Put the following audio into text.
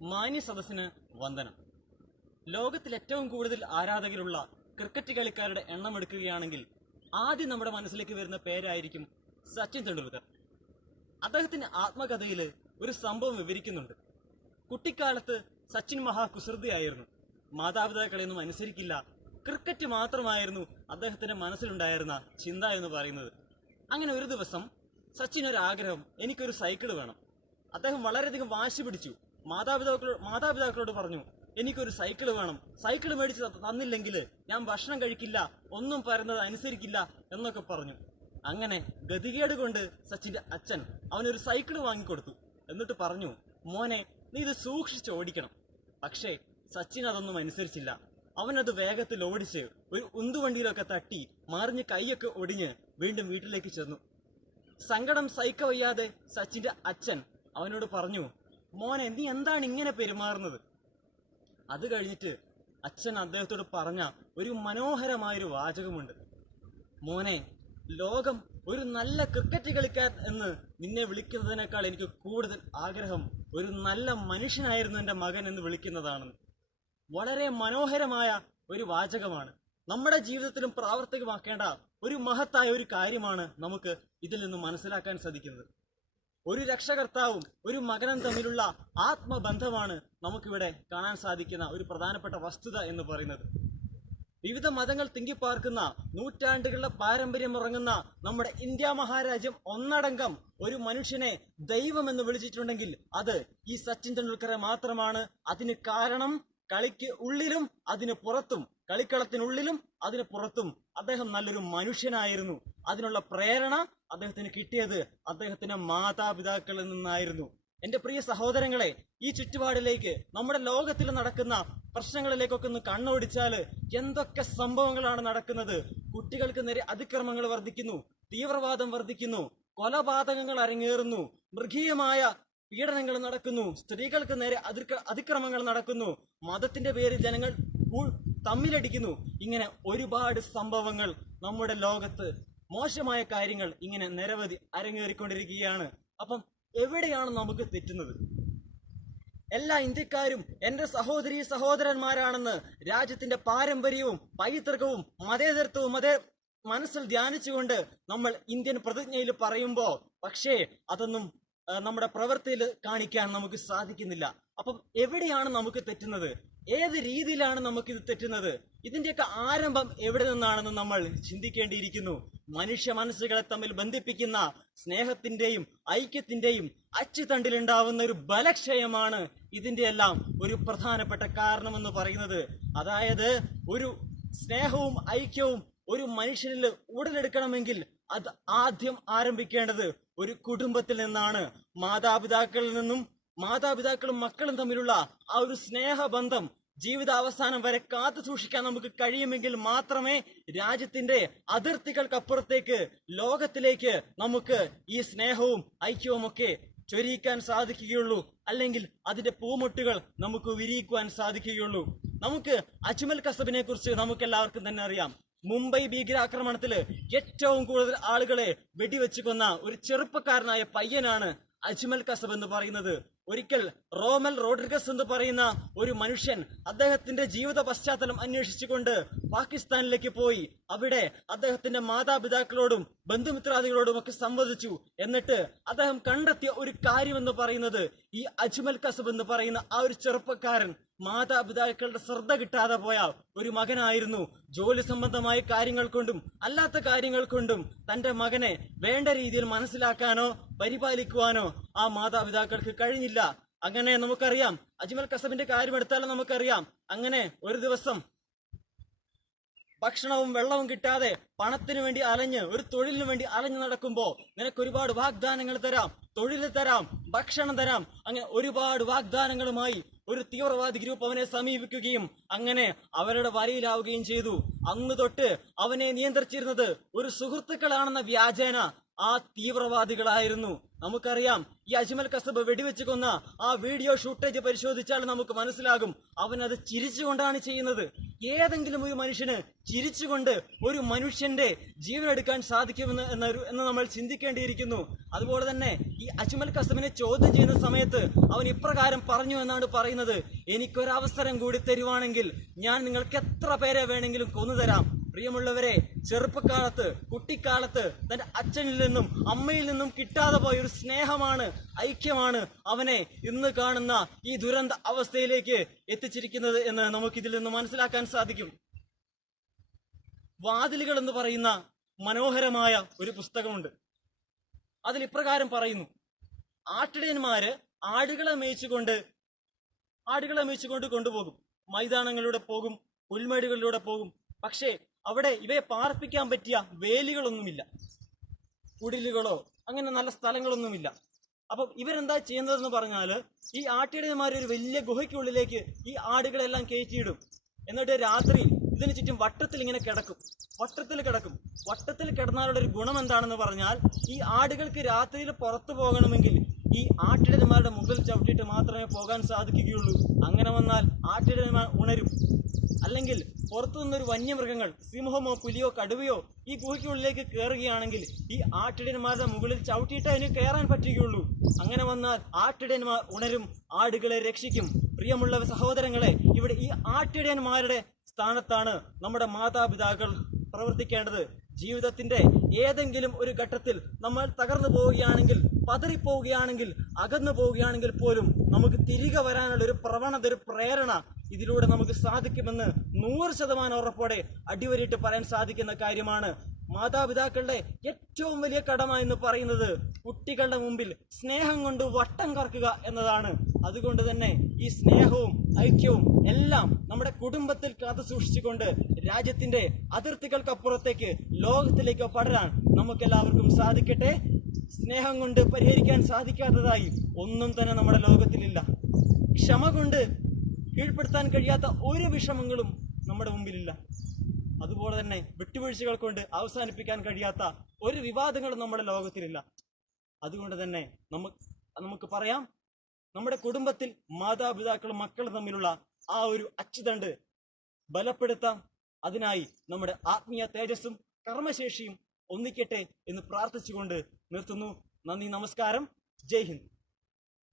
മാന്യ സദസ്സിന് വന്ദനം. ലോകത്തിൽ ഏറ്റവും കൂടുതൽ ആരാധകരുള്ള ക്രിക്കറ്റ് കളിക്കാരുടെ എണ്ണം എടുക്കുകയാണെങ്കിൽ ആദ്യം നമ്മുടെ മനസ്സിലേക്ക് വരുന്ന പേരായിരിക്കും സച്ചിൻ തെണ്ടുൽക്കർ. അദ്ദേഹത്തിന്റെ ആത്മകഥയിൽ ഒരു സംഭവം വിവരിക്കുന്നുണ്ട്. കുട്ടിക്കാലത്ത് സച്ചിൻ മഹാകുസൃതിയായിരുന്നു. മാതാപിതാക്കളെയൊന്നും അനുസരിക്കില്ല. ക്രിക്കറ്റ് മാത്രമായിരുന്നു അദ്ദേഹത്തിന്റെ മനസ്സിലുണ്ടായിരുന്ന ചിന്ത എന്ന് പറയുന്നത്. അങ്ങനെ ഒരു ദിവസം സച്ചിൻ ഒരാഗ്രഹം, എനിക്കൊരു സൈക്കിൾ വേണം. അദ്ദേഹം വളരെയധികം വാശി പിടിച്ചു. മാതാപിതാക്കളോട് പറഞ്ഞു, എനിക്കൊരു സൈക്കിൾ വേണം, സൈക്കിൾ മേടിച്ച് തന്നില്ലെങ്കിൽ ഞാൻ ഭക്ഷണം കഴിക്കില്ല, ഒന്നും പറയുന്നത് അനുസരിക്കില്ല എന്നൊക്കെ പറഞ്ഞു. അങ്ങനെ ഗതികേട് കൊണ്ട് സച്ചിന്റെ അച്ഛൻ അവനൊരു സൈക്കിൾ വാങ്ങിക്കൊടുത്തു. എന്നിട്ട് പറഞ്ഞു, മോനെ, നീ ഇത് സൂക്ഷിച്ച് ഓടിക്കണം. പക്ഷേ സച്ചിൻ അതൊന്നും അനുസരിച്ചില്ല. അവനത് വേഗത്തിൽ ഓടിച്ച് ഒരു ഉന്തുവണ്ടിയിലൊക്കെ തട്ടി മറിഞ്ഞ് കൈയൊക്കെ ഒടിഞ്ഞ് വീണ്ടും വീട്ടിലേക്ക് ചെന്നു. സങ്കടം സഹിക്കവയ്യാതെ സച്ചിന്റെ അച്ഛൻ അവനോട് പറഞ്ഞു, മോനെ, നീ എന്താണ് ഇങ്ങനെ പെരുമാറുന്നത്? അത് കഴിഞ്ഞിട്ട് അച്ഛൻ അദ്ദേഹത്തോട് പറഞ്ഞ ഒരു മനോഹരമായൊരു വാചകമുണ്ട്. മോനെ, ലോകം ഒരു നല്ല ക്രിക്കറ്റ് കളിക്കാരൻ എന്ന് നിന്നെ വിളിക്കുന്നതിനേക്കാൾ എനിക്ക് കൂടുതൽ ആഗ്രഹം ഒരു നല്ല മനുഷ്യനായിരുന്നു എൻ്റെ മകൻ എന്ന് വിളിക്കുന്നതാണെന്ന്. വളരെ മനോഹരമായ ഒരു വാചകമാണ്. നമ്മുടെ ജീവിതത്തിലും പ്രാവർത്തികമാക്കേണ്ട ഒരു മഹത്തായ ഒരു കാര്യമാണ് നമുക്ക് ഇതിൽ നിന്ന് മനസ്സിലാക്കാൻ സാധിക്കുന്നത്. ഒരു രക്ഷകർത്താവും ഒരു മകനും തമ്മിലുള്ള ആത്മബന്ധമാണ് നമുക്കിവിടെ കാണാൻ സാധിക്കുന്ന ഒരു പ്രധാനപ്പെട്ട വസ്തുത എന്ന് പറയുന്നത്. വിവിധ മതങ്ങൾ തിങ്ങിപ്പാർക്കുന്ന നൂറ്റാണ്ടുകളുടെ പാരമ്പര്യം ഉറങ്ങുന്ന നമ്മുടെ ഇന്ത്യ മഹാരാജ്യം ഒന്നടങ്കം ഒരു മനുഷ്യനെ ദൈവം എന്ന് വിളിച്ചിട്ടുണ്ടെങ്കിൽ അത് ഈ സച്ചിൻ തെണ്ടുൽക്കറെ മാത്രമാണ്. അതിന് കാരണം കളിക്ക് ഉള്ളിലും അതിന് പുറത്തും, കളിക്കളത്തിനുള്ളിലും അതിന് പുറത്തും അദ്ദേഹം നല്ലൊരു മനുഷ്യനായിരുന്നു. അതിനുള്ള പ്രേരണ അദ്ദേഹത്തിന് കിട്ടിയത് അദ്ദേഹത്തിന്റെ മാതാപിതാക്കളിൽ നിന്നായിരുന്നു. എന്റെ പ്രിയ സഹോദരങ്ങളെ, ഈ ചുറ്റുപാടിലേക്ക്, നമ്മുടെ ലോകത്തിൽ നടക്കുന്ന പ്രശ്നങ്ങളിലേക്കൊക്കെ ഒന്ന് കണ്ണോടിച്ചാല് എന്തൊക്കെ സംഭവങ്ങളാണ് നടക്കുന്നത്. കുട്ടികൾക്ക് നേരെ അതിക്രമങ്ങൾ വർദ്ധിക്കുന്നു, തീവ്രവാദം വർദ്ധിക്കുന്നു, കൊലപാതകങ്ങൾ അരങ്ങേറുന്നു, മൃഗീയമായ പീഡനങ്ങൾ നടക്കുന്നു, സ്ത്രീകൾക്ക് നേരെ അതിക്രമങ്ങൾ നടക്കുന്നു, മതത്തിന്റെ പേരിൽ ജനങ്ങൾ തമ്മിലടിക്കുന്നു. ഇങ്ങനെ ഒരുപാട് സംഭവങ്ങൾ നമ്മുടെ ലോകത്ത്, മോശമായ കാര്യങ്ങൾ ഇങ്ങനെ നിരവധി അരങ്ങേറിക്കൊണ്ടിരിക്കുകയാണ്. അപ്പം എവിടെയാണ് നമുക്ക് തെറ്റുന്നത്? എല്ലാ ഇന്ത്യക്കാരും എന്റെ സഹോദരീ സഹോദരന്മാരാണെന്ന് രാജ്യത്തിന്റെ പാരമ്പര്യവും പൈതൃകവും മതേതരത്വവും മനസ്സിൽ ധ്യാനിച്ചുകൊണ്ട് നമ്മൾ ഇന്ത്യൻ പ്രതിജ്ഞയിൽ പറയുമ്പോ പക്ഷേ അതൊന്നും നമ്മുടെ പ്രവൃത്തിയിൽ കാണിക്കാൻ നമുക്ക് സാധിക്കുന്നില്ല. അപ്പം എവിടെയാണ് നമുക്ക് തെറ്റുന്നത്? ഏത് രീതിയിലാണ് നമുക്കിത് തെറ്റുന്നത്? ഇതിന്റെയൊക്കെ ആരംഭം എവിടെ നിന്നാണെന്ന് നമ്മൾ ചിന്തിക്കേണ്ടിയിരിക്കുന്നു. മനുഷ്യ മനസ്സുകളെ തമ്മിൽ ബന്ധിപ്പിക്കുന്ന സ്നേഹത്തിന്റെയും ഐക്യത്തിന്റെയും അച്ചുതണ്ടിലുണ്ടാവുന്ന ഒരു ബലക്ഷയമാണ് ഇതിന്റെ എല്ലാം ഒരു പ്രധാനപ്പെട്ട കാരണമെന്ന് പറയുന്നത്. അതായത് ഒരു സ്നേഹവും ഐക്യവും ഒരു മനുഷ്യനിൽ ഉടലെടുക്കണമെങ്കിൽ അത് ആദ്യം ആരംഭിക്കേണ്ടത് ഒരു കുടുംബത്തിൽ നിന്നാണ്. മാതാപിതാക്കളിൽ നിന്നും, മാതാപിതാക്കളും മക്കളും തമ്മിലുള്ള ആ ഒരു സ്നേഹബന്ധം ജീവിതാവസാനം വരെ കാത്തു സൂക്ഷിക്കാൻ നമുക്ക് കഴിയുമെങ്കിൽ മാത്രമേ രാജ്യത്തിന്റെ അതിർത്തികൾക്കപ്പുറത്തേക്ക്, ലോകത്തിലേക്ക് നമുക്ക് ഈ സ്നേഹവും ഐക്യവും ഒക്കെ ചൊരിയിക്കാൻ സാധിക്കുകയുള്ളൂ. അല്ലെങ്കിൽ അതിന്റെ പൂമൊട്ടുകൾ നമുക്ക് വിരിയിക്കുവാൻ സാധിക്കുകയുള്ളൂ. നമുക്ക് അജ്മൽ കസബിനെ കുറിച്ച് നമുക്ക് എല്ലാവർക്കും തന്നെ അറിയാം. മുംബൈ ഭീകരാക്രമണത്തില് ഏറ്റവും കൂടുതൽ ആളുകളെ വെടിവെച്ചു കൊന്ന ഒരു ചെറുപ്പക്കാരനായ പയ്യനാണ് അജ്മൽ കസബ് എന്ന് പറയുന്നത്. ഒരിക്കൽ റോമൽ റോഡ്രിഗസ് എന്ന് പറയുന്ന ഒരു മനുഷ്യൻ അദ്ദേഹത്തിന്റെ ജീവിത പശ്ചാത്തലം അന്വേഷിച്ചുകൊണ്ട് പാകിസ്ഥാനിലേക്ക് പോയി. അവിടെ അദ്ദേഹത്തിന്റെ മാതാപിതാക്കളോടും ബന്ധുമിത്രാദികളോടും ഒക്കെ സംവദിച്ചു. എന്നിട്ട് അദ്ദേഹം കണ്ടെത്തിയ ഒരു കാര്യമെന്ന് പറയുന്നത്, ഈ അജ്മൽ കസബ് എന്ന് പറയുന്ന ആ ഒരു ചെറുപ്പക്കാരൻ മാതാപിതാക്കളുടെ ശ്രദ്ധ കിട്ടാതെ പോയ ഒരു മകനായിരുന്നു. ജോലി സംബന്ധമായ കാര്യങ്ങൾ കൊണ്ടും അല്ലാത്ത കാര്യങ്ങൾ കൊണ്ടും തന്റെ മകനെ വേണ്ട രീതിയിൽ മനസ്സിലാക്കാനോ പരിപാലിക്കുവാനോ ആ മാതാപിതാക്കൾക്ക് കഴിഞ്ഞില്ല. അങ്ങനെ നമുക്കറിയാം, അജ്മൽ കസബിന്റെ കാര്യം എടുത്താലും നമുക്കറിയാം. അങ്ങനെ ഒരു ദിവസം ഭക്ഷണവും വെള്ളവും കിട്ടാതെ പണത്തിന് വേണ്ടി അലഞ്ഞ്, ഒരു തൊഴിലിന് വേണ്ടി അലഞ്ഞു നടക്കുമ്പോ നിനക്ക് ഒരുപാട് വാഗ്ദാനങ്ങൾ തരാം, തൊഴിൽ തരാം, ഭക്ഷണം തരാം, അങ്ങനെ ഒരുപാട് വാഗ്ദാനങ്ങളുമായി ഒരു തീവ്രവാദി ഗ്രൂപ്പ് അവനെ സമീപിക്കുകയും അങ്ങനെ അവരുടെ വലയിലാവുകയും ചെയ്തു. അന്ന് തൊട്ട് അവനെ നിയന്ത്രിച്ചിരുന്നത് ഒരു സുഹൃത്തുക്കളാണെന്ന വ്യാജേന ആ തീവ്രവാദികളായിരുന്നു. നമുക്കറിയാം, ഈ അജ്മൽ കസബ് വെടിവെച്ച് കൊന്ന ആ വീഡിയോ ഷൂട്ടേജ് പരിശോധിച്ചാൽ നമുക്ക് മനസ്സിലാകും അവൻ അത് ചിരിച്ചുകൊണ്ടാണ് ചെയ്യുന്നത്. ഏതെങ്കിലും ഒരു മനുഷ്യന് ചിരിച്ചുകൊണ്ട് ഒരു മനുഷ്യന്റെ ജീവൻ എടുക്കാൻ സാധിക്കുമെന്ന് എന്ന് നമ്മൾ ചിന്തിക്കേണ്ടിയിരിക്കുന്നു. അതുപോലെ തന്നെ ഈ അജ്മൽ കസബിനെ ചോദ്യം ചെയ്യുന്ന സമയത്ത് അവൻ ഇപ്രകാരം പറഞ്ഞു എന്നാണ് പറയുന്നത്: എനിക്കൊരവസരം കൂടി തരുവാണെങ്കിൽ ഞാൻ നിങ്ങൾക്ക് എത്ര പേരെ വേണമെങ്കിലും കൊന്നുതരാം. പ്രിയമുള്ളവരെ, ചെറുപ്പക്കാലത്ത്, കുട്ടിക്കാലത്ത് തന്റെ അച്ഛനിൽ നിന്നും അമ്മയിൽ നിന്നും കിട്ടാതെ പോയ ഒരു സ്നേഹമാണ്, ഐക്യമാണ് അവനെ ഇന്ന് കാണുന്ന ഈ ദുരന്ത അവസ്ഥയിലേക്ക് എത്തിച്ചിരിക്കുന്നത് എന്ന് നമുക്കിതിൽ നിന്ന് മനസ്സിലാക്കാൻ സാധിക്കും. വാതിലുകൾ എന്ന് പറയുന്ന മനോഹരമായ ഒരു പുസ്തകമുണ്ട്. അതിൽ ഇപ്രകാരം പറയുന്നു: ആട്ടിടയന്മാര് ആടുകളെ മേയിച്ചുകൊണ്ട് കൊണ്ടുപോകും, മൈതാനങ്ങളിലൂടെ പോകും, പുൽമേടുകളിലൂടെ പോകും. പക്ഷേ അവിടെ ഇവയെ പാർപ്പിക്കാൻ പറ്റിയ വേലികളൊന്നുമില്ല, കുടിലുകളോ അങ്ങനെ നല്ല സ്ഥലങ്ങളൊന്നുമില്ല. അപ്പം ഇവരെന്താ ചെയ്യുന്നതെന്ന് പറഞ്ഞാൽ, ഈ ആട്ടിടയന്മാർ ഒരു വലിയ ഗുഹയ്ക്കുള്ളിലേക്ക് ഈ ആടുകളെല്ലാം കയറ്റിയിടും. എന്നിട്ട് രാത്രി ഇതിന് ചുറ്റും വട്ടത്തിൽ ഇങ്ങനെ വട്ടത്തിൽ കിടന്നാലുള്ള ഒരു ഗുണം എന്താണെന്ന് പറഞ്ഞാൽ, ഈ ആടുകൾക്ക് രാത്രിയിൽ പുറത്തു പോകണമെങ്കിൽ ഈ ആട്ടിടയന്മാരുടെ മുകളിൽ ചവിട്ടിയിട്ട് മാത്രമേ പോകാൻ സാധിക്കുകയുള്ളൂ. അങ്ങനെ വന്നാൽ ആട്ടിടയന്മാർ ഉണരും. അല്ലെങ്കിൽ പുറത്തു നിന്നൊരു വന്യമൃഗങ്ങൾ, സിംഹമോ പുലിയോ കടുവയോ ഈ ഗുഹയ്ക്കുള്ളിലേക്ക് കയറുകയാണെങ്കിൽ ഈ ആട്ടിടയന്മാരുടെ മുകളിൽ ചവിട്ടിയിട്ട് അതിന് കയറാൻ പറ്റുകയുള്ളൂ. അങ്ങനെ വന്നാൽ ആട്ടിടയന്മാർ ഉണരും, ആടുകളെ രക്ഷിക്കും. പ്രിയമുള്ള സഹോദരങ്ങളെ, ഇവിടെ ഈ ആട്ടിടയന്മാരുടെ സ്ഥാനത്താണ് നമ്മുടെ മാതാപിതാക്കൾ പ്രവർത്തിക്കേണ്ടത്. ജീവിതത്തിന്റെ ഏതെങ്കിലും ഒരു ഘട്ടത്തിൽ നമ്മൾ തകർന്നു പോവുകയാണെങ്കിൽ, പതറിപ്പോവുകയാണെങ്കിൽ, അകന്നു പോവുകയാണെങ്കിൽ പോലും നമുക്ക് തിരികെ വരാനുള്ള ഒരു പ്രവണത, ഒരു പ്രേരണ ഇതിലൂടെ നമുക്ക് സാധിക്കുമെന്ന് 100% ഉറപ്പോടെ അടിവരിയിട്ട് പറയാൻ സാധിക്കുന്ന കാര്യമാണ്. മാതാപിതാക്കളുടെ ഏറ്റവും വലിയ കടമ എന്ന് പറയുന്നത് കുട്ടികളുടെ മുമ്പിൽ സ്നേഹം കൊണ്ട് വട്ടം കറക്കുക എന്നതാണ്. അതുകൊണ്ട് തന്നെ ഈ സ്നേഹവും ഐക്യവും എല്ലാം നമ്മുടെ കുടുംബത്തിൽ കാത്തു സൂക്ഷിച്ചുകൊണ്ട് രാജ്യത്തിന്റെ അതിർത്തികൾക്കപ്പുറത്തേക്ക് ലോകത്തിലേക്ക് പടരാൻ നമുക്കെല്ലാവർക്കും സാധിക്കട്ടെ. സ്നേഹം കൊണ്ട് പരിഹരിക്കാൻ സാധിക്കാത്തതായി ഒന്നും തന്നെ നമ്മുടെ ലോകത്തിലില്ല. ക്ഷമ കൊണ്ട് കീഴ്പ്പെടുത്താൻ കഴിയാത്ത ഒരു വിഷമങ്ങളും നമ്മുടെ മുമ്പിലില്ല. അതുപോലെ തന്നെ വിട്ടുവീഴ്ചകൾ കൊണ്ട് അവസാനിപ്പിക്കാൻ കഴിയാത്ത ഒരു വിവാദങ്ങളും നമ്മുടെ ലോകത്തിലില്ല. അതുകൊണ്ട് തന്നെ നമുക്ക് പറയാം, നമ്മുടെ കുടുംബത്തിൽ മാതാപിതാക്കളും മക്കളും തമ്മിലുള്ള ആ ഒരു അച്ചുതണ്ട് ബലപ്പെടുത്താം. അതിനായി നമ്മുടെ ആത്മീയ തേജസ്സും കർമ്മശേഷിയും ഒന്നിക്കട്ടെ എന്ന് പ്രാർത്ഥിച്ചുകൊണ്ട് നിർത്തുന്നു. നന്ദി, നമസ്കാരം, ജയ് ഹിന്ദ്.